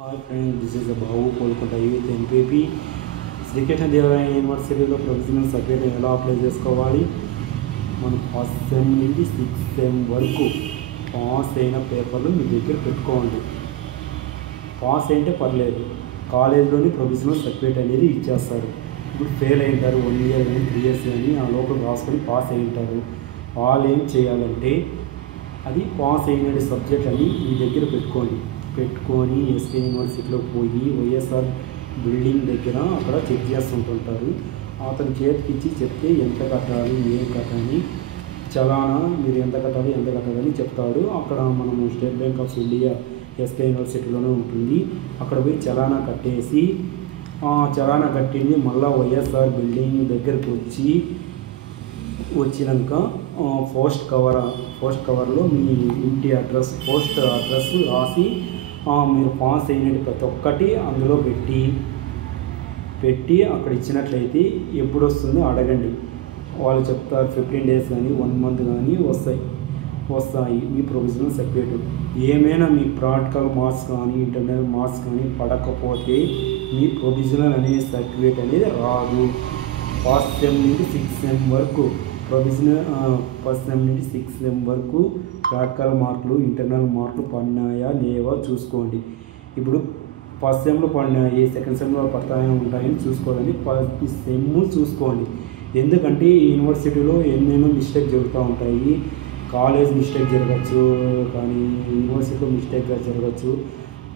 Hi friends, this is Babu Kolukunta youth MPP. Srikrishnadevaraya యూనివర్సిటీలో professional certificate ఎలా apply చేసుకోవాలి? మనం ఫస్ట్ సెమ్ నుండి 6th సెమ్ వరకు పాస్ అయిన పేపర్లు మీ దగ్గర పెట్టుకోండి. పాస్ అయితే పర్లేదు, కాలేజీలోని ప్రొఫెషనల్ సర్టిఫికేట్ అనేది ఇచ్చేస్తారు. ఇప్పుడు ఫెయిల్ అయింటారు 1 year కానీ 3 years కానీ ఆ లోపల రాసుకొని పాస్ అయింటారు. వాళ్ళు ఏం చేయాలంటే అది పాస్ అయిన సబ్జెక్ట్ అని మీ దగ్గర పెట్టుకొని ఎస్కే యూనివర్సిటీలో పోయి వైఎస్ఆర్ బిల్డింగ్ దగ్గర అక్కడ చెక్ చేస్తుంటుంటారు. అతని చేతికి ఇచ్చి చెప్తే ఎంత కట్టాలి, ఏం కట్టాలి, చలానా మీరు ఎంత కట్టాలని చెప్తాడు. అక్కడ మనము state bank of India SK యూనివర్సిటీలోనే ఉంటుంది. అక్కడ పోయి చలానా కట్టేసి చలానా కట్టింది మళ్ళీ వైఎస్ఆర్ బిల్డింగ్ దగ్గరకు వచ్చినాక పోస్ట్ కవర్లో మీ ఇంటి పోస్ట్ అడ్రస్ రాసి మీరు పాస్ అయిన ప్రతి ఒక్కటి అందులో పెట్టి అక్కడ ఇచ్చినట్లయితే ఎప్పుడు వస్తుందో అడగండి. వాళ్ళు చెప్తారు 15 days కానీ 1 month కానీ వస్తాయి మీ ప్రొవిజనల్ సర్టిఫికేట్. ఏమైనా మీ ప్రాక్టికల్ మార్క్స్ కానీ ఇంటర్నల్ మార్క్స్ కానీ పడకపోతే మీ ప్రొవిజనల్ అనే సర్టిఫికేట్ అనేది రాదు. ఫస్ట్ సెమ్ నుండి 6th సెమ్ వరకు ఫస్ట్ సెమ్ నుండి 6th సెమ్ వరకు ప్రాక్టికల్ మార్కులు ఇంటర్నల్ మార్కులు పడినాయా లేవా చూసుకోండి. ఇప్పుడు ఫస్ట్ సెమ్లో పడినాయి, సెకండ్ సెమ్లో పడతాయా ఉంటాయని చూసుకోవాలని ఫస్ట్ సెమ్ చూసుకోండి. ఎందుకంటే ఈ యూనివర్సిటీలో ఎన్నెన్నో మిస్టేక్ జరుగుతూ ఉంటాయి. కాలేజ్ మిస్టేక్ జరగచ్చు, కానీ యూనివర్సిటీలో మిస్టేక్గా జరగచ్చు.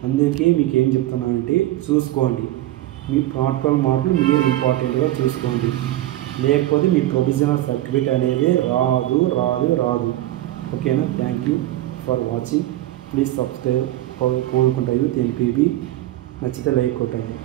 అందుకే మీకు ఏం చెప్తున్నానంటే చూసుకోండి. మీ ప్రాక్టికల్ మార్కులు మీరు ఇంపార్టెంట్గా చూసుకోండి. లేకపోతే మీ ప్రొవిజనల్ సర్టిఫికేట్ అనేది రాదు. ఓకేనా? Thank you for watching. Please subscribe Kolukunta youth MPB. నచ్చితే లైక్ కొట్టండి.